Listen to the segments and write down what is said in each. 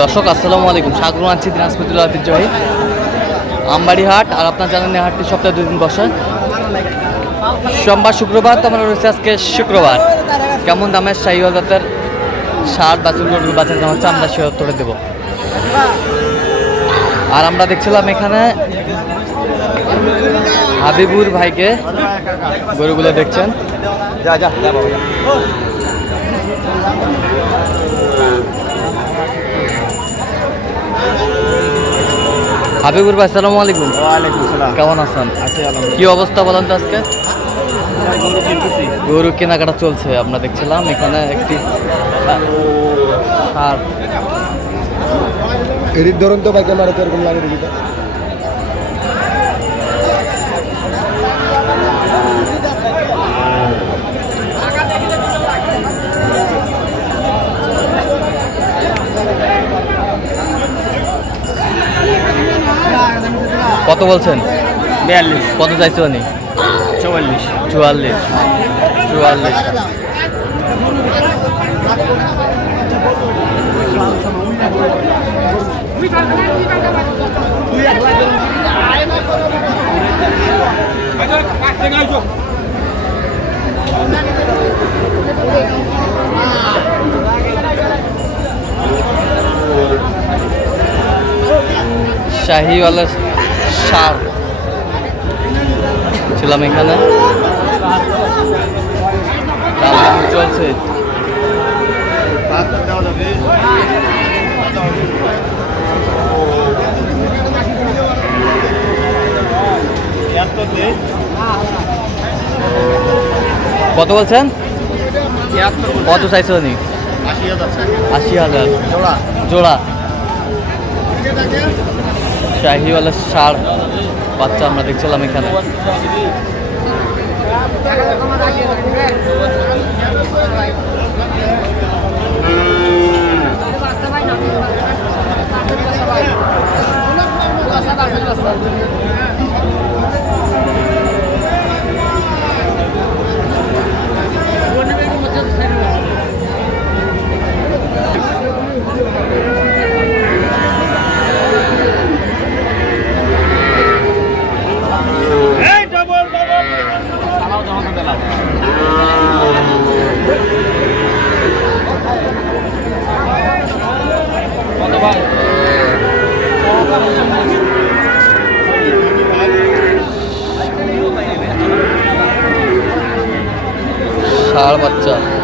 দর্শক, আসসালামু আলাইকুম। স্বাগত আছি দিনাজপুর জেলা ঐতিহ্যবাহী আমবাড়ি হাট আর আপনার জানেন এই হাটটি সপ্তাহে দুই দিন বসে। সোমবার, শুক্রবার, তো আমরা রয়েছে আজকে শুক্রবার। কেমন দামের শাহিওয়াল জাতের সার বাছুর গরুর বাজার দাম হচ্ছে আমরা সে উত্তরে দেবো। আর আমরা দেখছিলাম এখানে হাবিবুর ভাইকে গরুগুলো দেখছেন। যা যা যা বাবা, যা। হাবিবুর ভাই আসসালামু আলাইকুম। সালাম। কেমন আছেন? আছি কি অবস্থা বলেন তো আজকে? গরু কেনাকাটা চলছে আমরা দেখছিলাম এখানে একটি আর এর ধরুন তো ভাই মারে তো এরকম লাগে কত বলছেন? বিয়াল্লিশ। কত চাইছে উনি? চৌয়াল্লিশ। চুয়াল্লিশ। চুয়াল্লিশ। শাহিওয়ালা সার। ছিলাম এখানে। চলছে। কত বলছেন? কত চাইছে উনি? আশি হাজার। জোড়া। জোড়া। শাহিওয়ালা সার বাচ্চা আমরা দেখছিলাম এখানে। ষাড় বাচ্চা।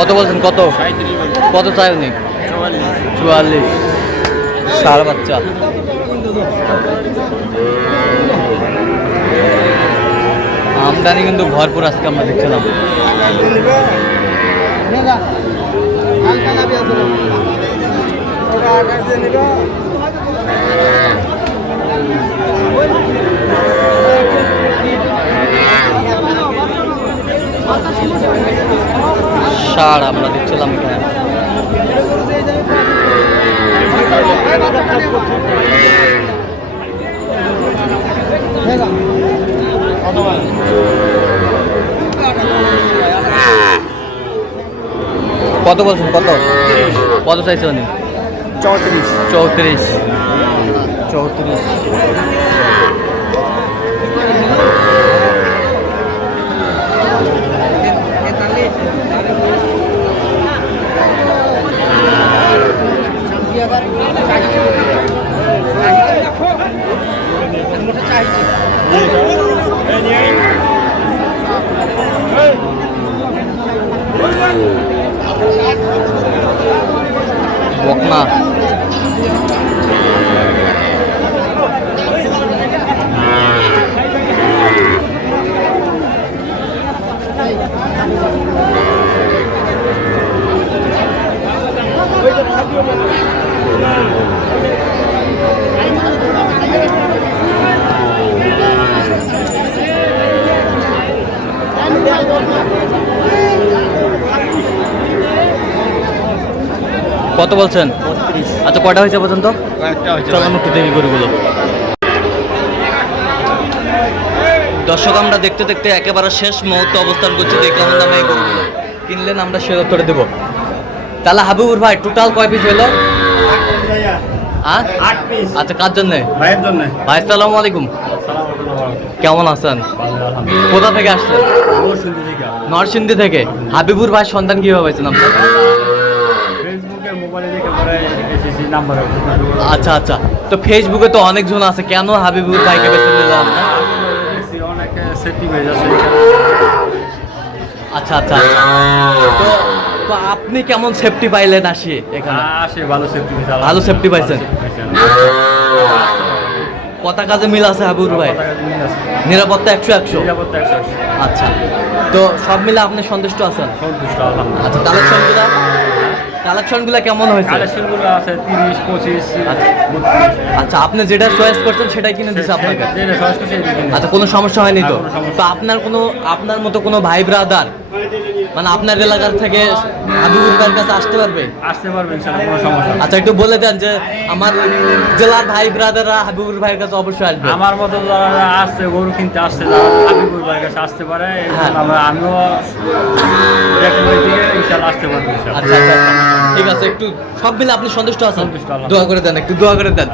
কত বলছেন? কত? কত চাই উনি? চুয়াল্লিশ। ষাড় বাচ্চা। আমদানি কিন্তু ভরপুর আজকে আমরা দেখছিলাম। ষাড় আমরা দেখছিলাম এখানে কত বলছেন? কত? কত চাইছে উনি? চৌত্রিশ। চৌত্রিশ। চৌত্রিশ। কত বলছেন? আচ্ছা কটা হয়েছে পর্যন্ত? কয়েকটা হয়েছে। একটু দেখি গরুগুলো। দর্শক আমরা দেখতে দেখতে একেবারে শেষ মুহূর্তে অবস্থান করছি দামে এই গরুগুলো। কিনলেন আমরা সে করে দেবো। তাহলে হাবিবুর ভাই টোটাল কয় পিস হলো? হ্যাঁ? আচ্ছা কার জন্যে? ভাইয়ের জন্য। ভাই সালাম আলাইকুম। কেমন আছেন? কোথা থেকে আসছেন? নরসিংদী থেকে। হাবিবুর ভাই সন্তান কীভাবে পাইছেন আপনার ফেসবুকে মোবাইলে দেখে পরে এসেছি নাম্বার আচ্ছা আচ্ছা। তো ফেসবুকে তো অনেকজন আছে। কেন হাবিবুর ভাইকে বেছে নিলাম অনেক সেফটি আছে আচ্ছা আচ্ছা আচ্ছা। তো তো আপনি কেমন সেফটি পাইলেন আসি এখানে? আসে ভালো সেফটি ভালো safety পাইছেন? কথা কাজে মিল আছে হাবিবুর ভাই? নিরাপত্তা একশো একশো। আচ্ছা। তো সব মিলে আপনি সন্তুষ্ট আছেন? সন্তুষ্ট আচ্ছা কালেকশনগুলো কালেকশনগুলো কেমন হয়েছে? কালেকশনগুলো আছে তিরিশ পঁচিশ আচ্ছা। আচ্ছা আপনি যেটা চয়েস করছেন সেটাই কিনে দিচ্ছে আপনাকে? আচ্ছা কোনো সমস্যা হয়নি তো? তো আপনার কোনো আপনার মতো কোনো ভাই ব্রাদার মানে আপনার এলাকার থেকে হাবিবুর ভাইয়ের কাছে আসতে পারবে? আসতে পারবে ইনশাআল্লাহ কোনো সমস্যা আচ্ছা একটু বলে দেন যে আমার জেলার ভাই ব্রাদাররা হাবিবুর ভাইয়ের কাছে অবশ্যই আসবে। আমার মতো যারা আসছে গরু কিনতে আসছে যারা হাবিবুর ভাইয়ের কাছে আসতে পারে হ্যাঁ। আমরা আমিও দিকে ইনশাআল্লাহ আসতে পারব আচ্ছা আচ্ছা আচ্ছা। ঠিক আছে একটু সব মিলে আপনি সন্তুষ্ট আছেন? দোয়া করে দেন একটু দোয়া করে দেন।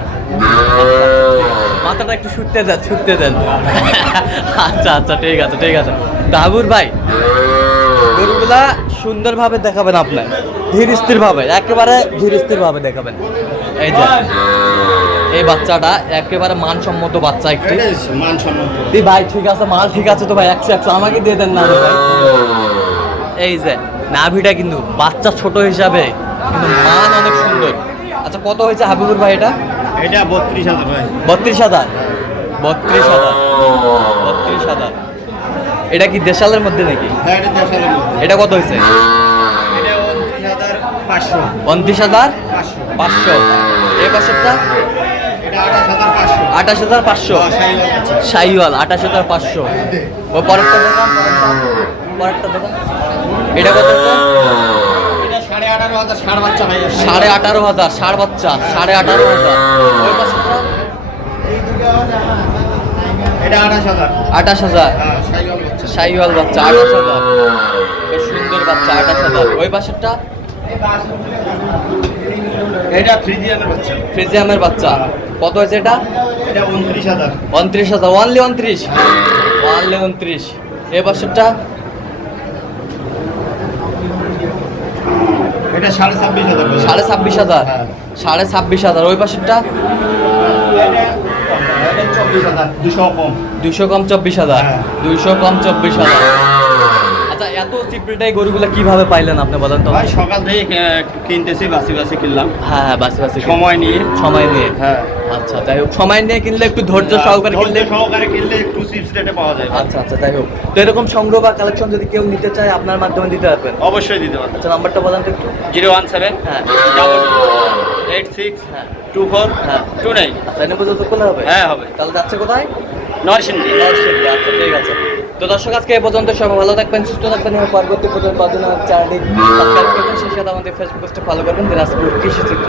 মাথাটা একটু ছুটতে দেন ছুটতে দেন। আচ্ছা আচ্ছা ঠিক আছে ঠিক আছে। তো হাবুর ভাই গরুগুলা সুন্দরভাবে দেখাবেন আপনার ধীর স্থির ভাবে একেবারে ধীর স্থির ভাবে দেখাবেন। এই যে এই বাচ্চাটা একেবারে মানসম্মত বাচ্চা একটি। দি ভাই ঠিক আছে মাল ঠিক আছে তো ভাই একশো একশো আমাকে দিয়ে দেন না ভাই। এই যে নাভিটা কিন্তু বাচ্চা ছোট হিসাবে কিন্তু মান অনেক সুন্দর। আচ্ছা কত হয়েছে হাবিবুর ভাই এটা? এটা বত্রিশ হাজার ভাই। বত্রিশ হাজার। বত্রিশ হাজার। বত্রিশ হাজার। এটা কি দেশালের মধ্যে নাকি? হ্যাঁ এটা কত হয়েছে? উনত্রিশ হাজার পাঁচশো। এই পাশেরটা? আঠাশ হাজার পাঁচশো। শাহিওয়াল আঠাশ হাজার পাঁচশো। ও পরেরটা দেখান পরেরটা দেখান এটা কত সাড়ে আঠারো হাজার ষাট বাচ্চা সাড়ে আঠারো হাজার বাচ্চা সাড়ে আঠারো হাজার। এটা আঠাশ হাজার। আঠাশ হাজার। হ্যাঁ শাহিওয়াল বাচ্চা আঠাশ হাজার সুন্দর বাচ্চা আঠাশ হাজার ওই পাশেরটা? এটা ফ্রিজিয়ানের বাচ্চা। ফ্রিজিয়ামের বাচ্চা। কত হয়েছে এটা? এটা উনত্রিশ হাজার। উনত্রিশ হাজার। ওয়ানলি উনত্রিশ? ওয়ানলি উনত্রিশ। এ পাশেরটা? এটা সাড়ে ছাব্বিশ হাজার। সাড়ে ছাব্বিশ হাজার। হ্যাঁ। সাড়ে ছাব্বিশ হাজার। ওই পাশেরটা এটা- এটা চব্বিশ হাজার দুশো কম। চব্বিশ হাজার? হ্যাঁ। দুইশো কম চব্বিশ হাজার। আচ্ছা এত চিপড়েটাই গরুগুলো কীভাবে পাইলেন আপনি বলেন তো? ভাই সকাল থেকে কিনতেছি বাসি বাসি কিনলাম। হ্যাঁ হ্যাঁ বাসি বাসি সময় নিয়ে। সময় নিয়ে? হ্যাঁ। আচ্ছা যাই হোক সময় নিয়ে কিনলে একটু ধৈর্য সহকারে কিনলে সহকারে কিনলে একটু চিপস রেটে পাওয়া যায়। আচ্ছা আচ্ছা যাই হোক। তো এরকম সংগ্রহ বা কালেকশন যদি কেউ নিতে চায় আপনার মাধ্যমে দিতে পারবেন? অবশ্যই দিতে পারবেন। আচ্ছা নাম্বারটা বলেন তো একটু। জিরো ওয়ান সেভেন হ্যাঁ। এইট সিক্স হ্যাঁ। টু ফোর হ্যাঁ। টু নাইন আচ্ছা করলে হবে? হ্যাঁ হবে। তাহলে যাচ্ছে কোথায়? নরসিংদী। নরসিংদী আচ্ছা ঠিক আছে। তো দর্শক আজকে এ পর্যন্ত সবাই ভালো থাকবেন সুস্থ থাকবেন এবং পরবর্তী পর্যন্ত চ্যানেলটি সাবস্ক্রাইব করবেন। সেই সাথে আমাদের ফেসবুক পেজটা ফলো করবেন দিনাজপুর কৃষি চিত্র।